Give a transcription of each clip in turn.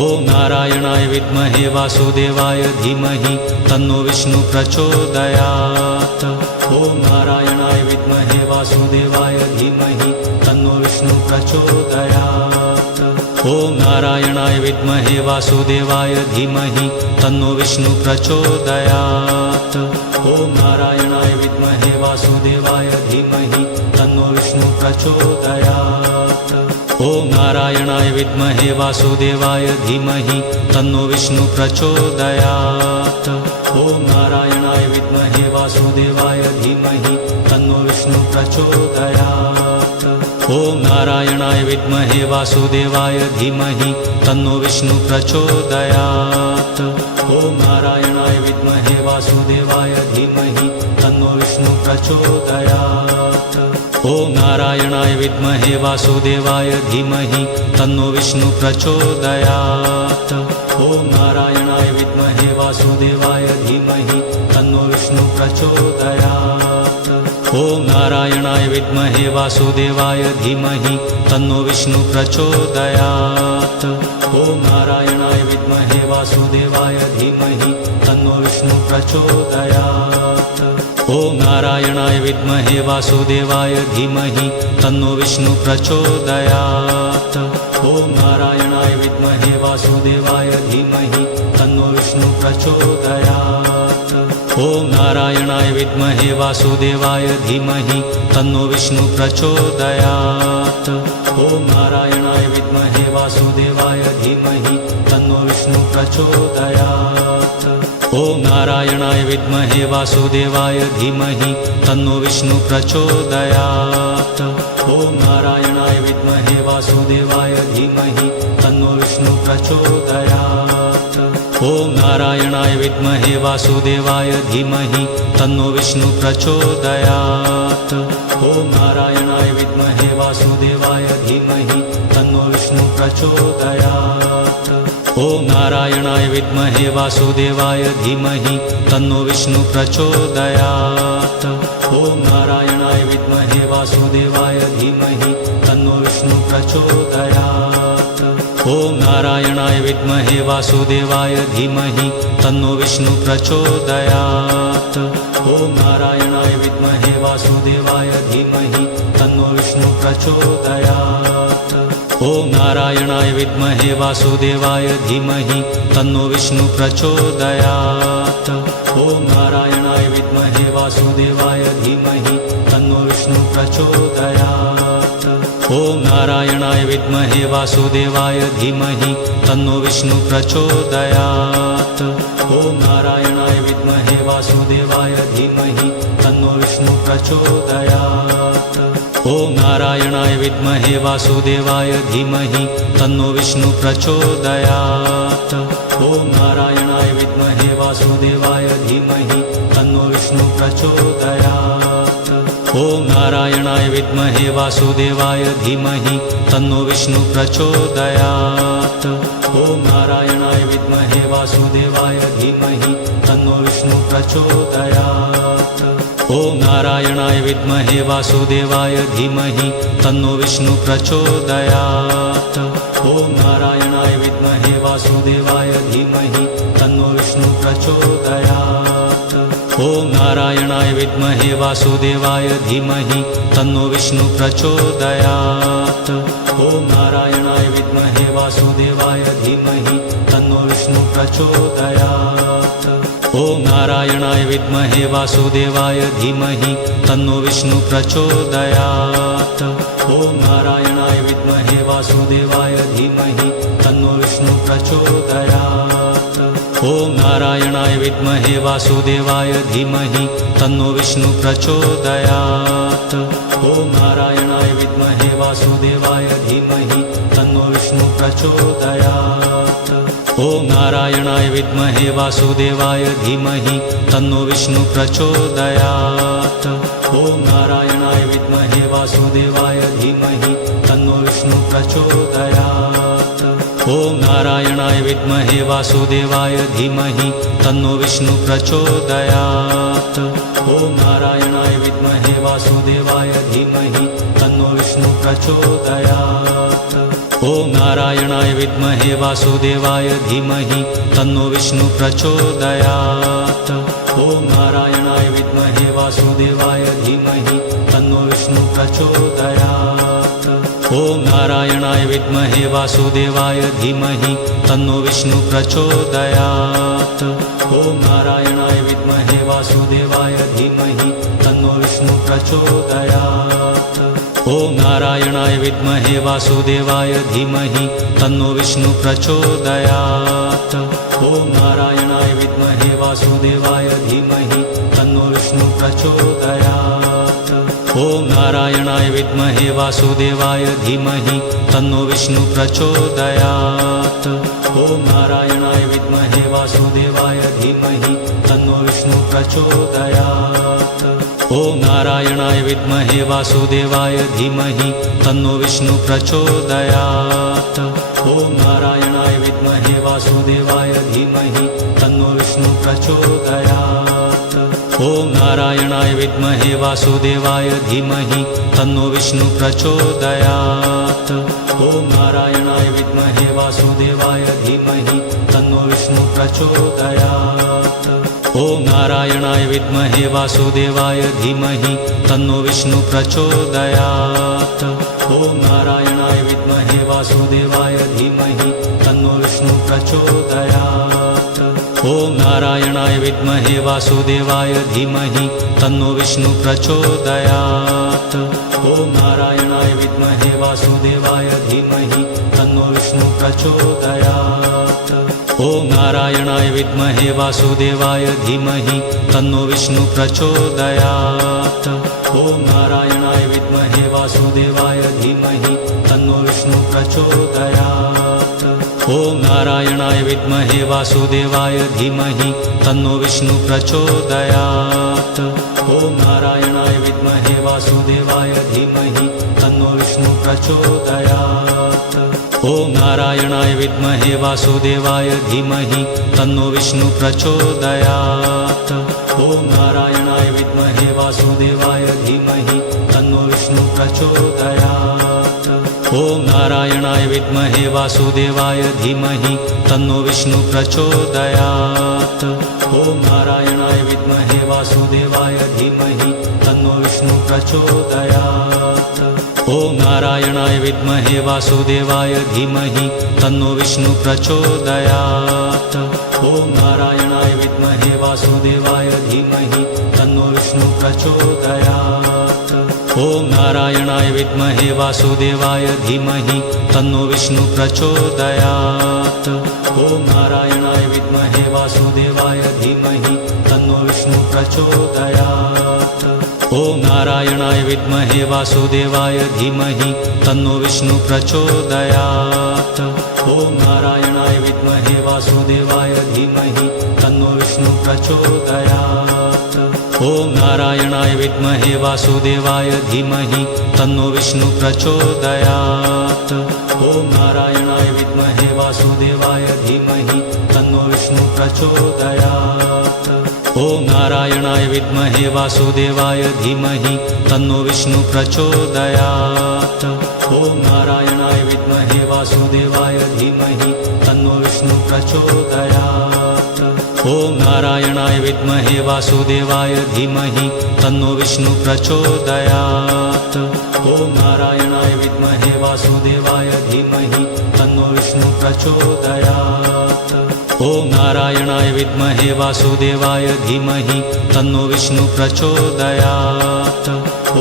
ॐ नारायणाय विद्महे वासुदेवाय धीमहि तन्नो विष्णु प्रचोदयात्। ॐ नारायणाय विद्महे वासुदेवाय धीमहि तन्नो विष्णु प्रचोदयात्। ॐ नारायणाय विद्महे वासुदेवाय धीमहि तन्नो विष्णु प्रचोदयात्। ॐ नारायणाय विद्महे वासुदेवाय धीमहि तन्नो विष्णु प्रचोदयात्। ॐ नारायणाय विद्महे वासुदेवाय धीमहि तन्नो विष्णु प्रचोदयात्। ॐ नारायणाय विद्महे वासुदेवाय धीमहि तन्नो विष्णु प्रचोदयात्। ॐ नारायणाय विद्महे वासुदेवाय धीमहि तन्नो विष्णु प्रचोदयात्। ॐ नारायणाय विद्महे वासुदेवाय धीमहि तन्नो विष्णु प्रचोदयात्। ॐ नारायणाय विद्महे वासुदेवाय धीमहि तन्नो विष्णु प्रचोदयात्। ॐ नारायणाय विद्महे वासुदेवाय धीमहि तन्नो विष्णु प्रचोदयात्। ॐ नारायणाय विद्महे वासुदेवाय धीमहि तन्नो विष्णु प्रचोदयात्। ॐ नारायणाय विद्महे वासुदेवाय धीमहि तन्नो विष्णु प्रचोदयात्। ॐ नारायणाय विद्महे वासुदेवाय धीमहि तन्नो विष्णु प्रचोदयात्। ॐ नारायणाय विद्महे वासुदेवाय धीमहि तन्नो विष्णु प्रचोदयात्। ॐ नारायणाय विद्महे वासुदेवाय धीमहि तन्नो विष्णु प्रचोदयात्। ॐ नारायणाय विद्महे वासुदेवाय धीमहि तन्नो विष्णु प्रचोदयात्। ॐ नारायणाय विद्महे वासुदेवाय धीमहि तन्नो विष्णु प्रचोदयात्। ॐ नारायणाय विद्महे वासुदेवाय धीमहि तन्नो विष्णु प्रचोदयात्। ॐ नारायणाय विद्महे वासुदेवाय धीमहि तन्नो विष्णु प्रचोदयात्। ॐ नारायणाय विद्महे वासुदेवाय धीमहि तन्नो विष्णु प्रचोदयात्। ॐ नारायणाय विद्महे वासुदेवाय धीमहि तन्नो विष्णु प्रचोदयात्। ॐ नारायणाय विद्महे वासुदेवाय धीमहि तन्नो विष्णु प्रचोदयात्। ॐ नारायणाय विद्महे वासुदेवाय धीमहि तन्नो विष्णु प्रचोदयात्। ॐ नारायणाय विद्महे वासुदेवाय धीमहि तन्नो विष्णु प्रचोदयात्। ॐ नारायणाय विद्महे वासुदेवाय धीमहि तन्नो विष्णु प्रचोदयात्। ॐ नारायणाय विद्महे वासुदेवाय धीमहि तन्नो विष्णु प्रचोदयात्। ॐ नारायणाय विद्महे वासुदेवाय धीमहि तन्नो विष्णु प्रचोदयात्। ॐ नारायणाय विद्महे वासुदेवाय धीमहि तन्नो विष्णु प्रचोदयात्। ॐ नारायणाय विद्महे वासुदेवाय धीमहि तन्नो विष्णु प्रचोदयात्। ॐ नारायणाय विद्महे वासुदेवाय धीमहि तन्नो विष्णु प्रचोदयात्। ॐ नारायणाय विद्महे वासुदेवाय धीमहि तन्नो विष्णु प्रचोदयात्। ॐ नारायणाय विद्महे वासुदेवाय धीमहि तन्नो विष्णु प्रचोदयात्। ॐ नारायणाय विद्महे वासुदेवाय धीमहि तन्नो विष्णु प्रचोदयात्। ॐ नारायणाय विद्महे वासुदेवाय धीमहि तन्नो विष्णु प्रचोदयात्। ॐ नारायणाय विद्महे वासुदेवाय धीमहि तन्नो विष्णु प्रचोदयात्। ॐ नारायणाय विद्महे वासुदेवाय धीमहि तन्नो विष्णु प्रचोदयात्। ॐ नारायणाय विद्महे वासुदेवाय धीमहि तन्नो विष्णु प्रचोदयात्। ॐ नारायणाय विद्महे वासुदेवाय धीमहि तन्नो विष्णु प्रचोदयात्। ॐ नारायणाय विद्महे वासुदेवाय धीमहि तन्नो विष्णु प्रचोदयात्। ॐ नारायणाय विद्महे वासुदेवाय धीमहि तन्नो विष्णु प्रचोदयात्। ॐ नारायणाय विद्महे वासुदेवाय धीमहि तन्नो विष्णु प्रचोदयात्। ॐ नारायणाय विद्महे वासुदेवाय धीमहि तन्नो विष्णु प्रचोदयात्। ॐ नारायणाय विद्महे वासुदेवाय धीमहि तन्नो विष्णु प्रचोदयात्। ॐ नारायणाय विद्महे वासुदेवाय धीमहि तन्नो विष्णु प्रचोदयात्। ॐ नारायणाय विद्महे वासुदेवाय धीमहि तन्नो विष्णु प्रचोदयात्। ॐ नारायणाय विद्महे वासुदेवाय धीमहि तन्नो विष्णु प्रचोदयात्। ॐ नारायणाय विद्महे वासुदेवाय धीमहि तन्नो विष्णु प्रचोदयात्। ॐ नारायणाय विद्महे वासुदेवाय धीमहि तन्नो विष्णु प्रचोदयात्। ॐ नारायणाय विद्महे वासुदेवाय धीमहि तन्नो विष्णु प्रचोदयात्। ॐ नारायणाय विद्महे वासुदेवाय धीमहि तन्नो विष्णु प्रचोदयात्। ॐ नारायणाय विद्महे वासुदेवाय धीमहि तन्नो विष्णु प्रचोदयात्। ॐ नारायणाय विद्महे वासुदेवाय धीमहि तन्नो विष्णु प्रचोदयात्। ॐ नारायणाय विद्महे वासुदेवाय धीमहि तन्नो विष्णु प्रचोदयात्। ॐ नारायणाय विद्महे वासुदेवाय धीमहि तन्नो विष्णु प्रचोदयात्। ॐ नारायणाय विद्महे वासुदेवाय धीमहि तन्नो विष्णु प्रचोदयात्। ॐ नारायणाय विद्महे वासुदेवाय धीमहि तन्नो विष्णु प्रचोदयात्। ॐ नारायणाय विद्महे वासुदेवाय धीमहि तन्नो विष्णु प्रचोदयात्। ॐ नारायणाय विद्महे वासुदेवाय धीमहि तन्नो विष्णु प्रचोदयात्। ॐ नारायणाय विद्महे वासुदेवाय धीमहि तन्नो विष्णु प्रचोदयात्। ॐ नारायणाय विद्महे वासुदेवाय धीमहि तन्नो विष्णु प्रचोदयात्। ॐ नारायणाय विद्महे वासुदेवाय धीमहि तन्नो विष्णु प्रचोदयात्। ॐ नारायणाय विद्महे वासुदेवाय धीमहि तन्नो विष्णु प्रचोदयात्। ॐ नारायणाय विद्महे वासुदेवाय धीमहि तन्नो विष्णु प्रचोदयात्। ॐ नारायणाय विद्महे वासुदेवाय धीमहि तन्नो विष्णु प्रचोदयात्। ॐ नारायणाय विद्महे वासुदेवाय धीमहि तन्नो विष्णु प्रचोदयात्। ॐ नारायणाय विद्महे वासुदेवाय धीमहि तन्नो विष्णु प्रचोदयात्। ॐ नारायणाय विद्महे वासुदेवाय धीमहि तन्नो विष्णु प्रचोदयात्। ॐ नारायणाय विद्महे वासुदेवाय धीमहि तन्नो विष्णु प्रचोदयात्। ॐ नारायणाय विद्महे वासुदेवाय धीमहि तन्नो विष्णु प्रचोदयात्। ॐ नारायणाय विद्महे वासुदेवाय धीमहि तन्नो विष्णु प्रचोदयात्। ॐ नारायणाय विद्महे वासुदेवाय धीमहि तन्नो विष्णु प्रचोदयात्। ॐ नारायणाय विद्महे वासुदेवाय धीमहि तन्नो विष्णु प्रचोदयात्। ॐ नारायणाय विद्महे वासुदेवाय धीमहि तन्नो विष्णु प्रचोदयात्। ॐ नारायणाय विद्महे वासुदेवाय धीमहि तन्नो विष्णु प्रचोदयात्। ॐ नारायणाय विद्महे वासुदेवाय धीमहि तन्नो विष्णु प्रचोदयात्। ॐ नारायणाय विद्महे वासुदेवाय धीमहि तन्नो विष्णु प्रचोदयात्। ॐ नारायणाय विद्महे वासुदेवाय धीमहि तन्नो विष्णु प्रचोदयात्। ॐ नारायणाय विद्महे वासुदेवाय धीमहि तन्नो विष्णु प्रचोदयात्। ॐ नारायणाय विद्महे वासुदेवाय धीमहि तन्नो विष्णु प्रचोदयात्। ॐ नारायणाय विद्महे वासुदेवाय धीमहि तन्नो विष्णु प्रचोदयात्। ॐ नारायणाय विद्महे वासुदेवाय धीमहि तन्नो विष्णु प्रचोदयात्।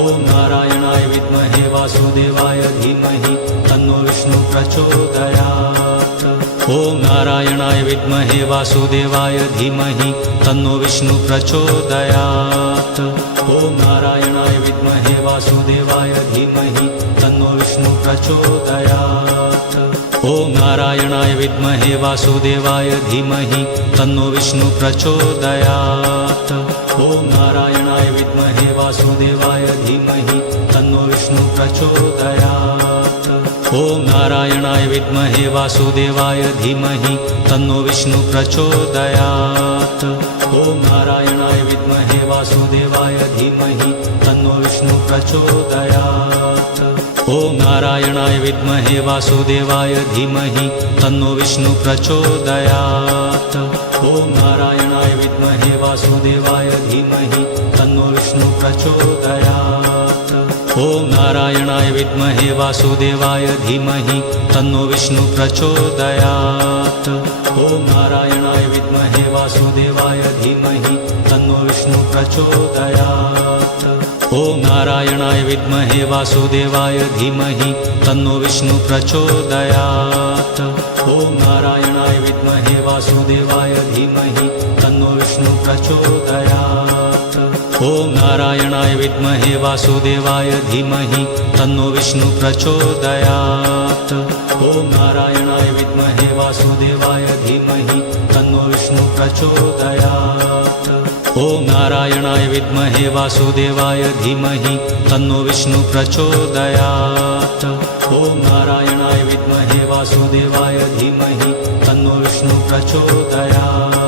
ॐ नारायणाय विद्महे वासुदेवाय धीमहि तन्नो विष्णु प्रचोदयात्। ॐ नारायणाय विद्महे वासुदेवाय धीमहि तन्नो विष्णु प्रचोदयात्। ॐ नारायणाय विद्महे वासुदेवाय धीमहि तन्नो विष्णु प्रचोदयात्। ॐ नारायणाय विद्महे वासुदेवाय धीमहि तन्नो विष्णु प्रचोदयात्। ॐ नारायणाय विद्महे वासुदेवाय धीमहि तन्नो विष्णु प्रचोदयात्। ॐ नारायणाय विद्महे वासुदेवाय धीमहि तन्नो विष्णु प्रचोदयात्। ॐ नारायणाय विद्महे वासुदेवाय धीमहि तन्नो विष्णु प्रचोदयात्। ॐ नारायणाय विद्महे वासुदेवाय धीमहि तन्नो विष्णु प्रचोदयात्। ॐ नारायणाय विद्महे वासुदेवाय धीमहि तन्नो विष्णु प्रचोदयात्। ॐ नारायणाय विद्महे वासुदेवाय धीमहि तन्नो विष्णु प्रचोदयात्। ॐ नारायणाय विद्महे वासुदेवाय धीमहि तन्नो विष्णु प्रचोदयात्। ॐ नारायणाय विद्महे वासुदेवाय धीमहि तन्नो विष्णु प्रचोदयात्। ॐ नारायणाय विद्महे वासुदेवाय धीमहि तन्नो विष्णु प्रचोदयात्। ॐ नारायणाय विद्महे वासुदेवाय धीमहि तन्नो विष्णु प्रचोदयात्। ॐ नारायणाय विद्महे वासुदेवाय धीमहि तन्नो विष्णु प्रचोदयात्। ॐ नारायणाय विद्महे वासुदेवाय धीमहि तन्नो विष्णु प्रचोदयात्। ॐ नारायणाय विद्महे वासुदेवाय धीमहि तन्नो विष्णु प्रचोदयात्।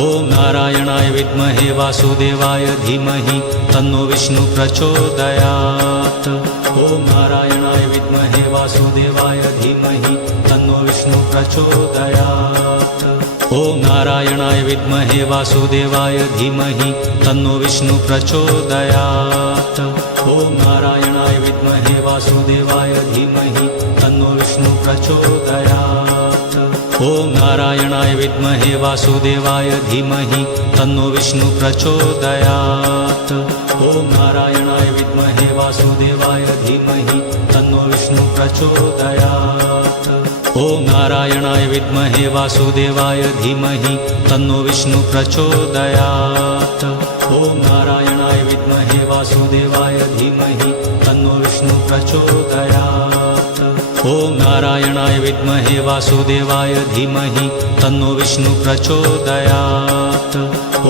ॐ नारायणाय विद्महे वासुदेवाय धीमहि तन्नो विष्णु प्रचोदयात्। ॐ नारायणाय विद्महे वासुदेवाय धीमहि तन्नो विष्णु प्रचोदयात्। ॐ नारायणाय विद्महे वासुदेवाय धीमहि तन्नो विष्णु प्रचोदयात्। ॐ नारायणाय विद्महे वासुदेवाय धीमहि तन्नो विष्णु प्रचोदयात्। ॐ नारायणाय विद्महे वासुदेवाय धीमहि तन्नो विष्णु प्रचोदयात्। ॐ नारायणाय विद्महे वासुदेवाय धीमहि तन्नो विष्णु प्रचोदयात्। ॐ नारायणाय विद्महे वासुदेवाय धीमहि तन्नो विष्णु प्रचोदयात्। ॐ नारायणाय विद्महे वासुदेवाय धीमहि तन्नो विष्णु प्रचोदयात्। ॐ नारायणाय विद्महे वासुदेवाय धीमहि तन्नो विष्णु प्रचोदयात्।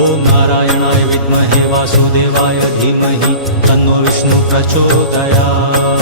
ॐ नारायणाय विद्महे वासुदेवाय धीमहि तन्नो विष्णु प्रचोदयात्।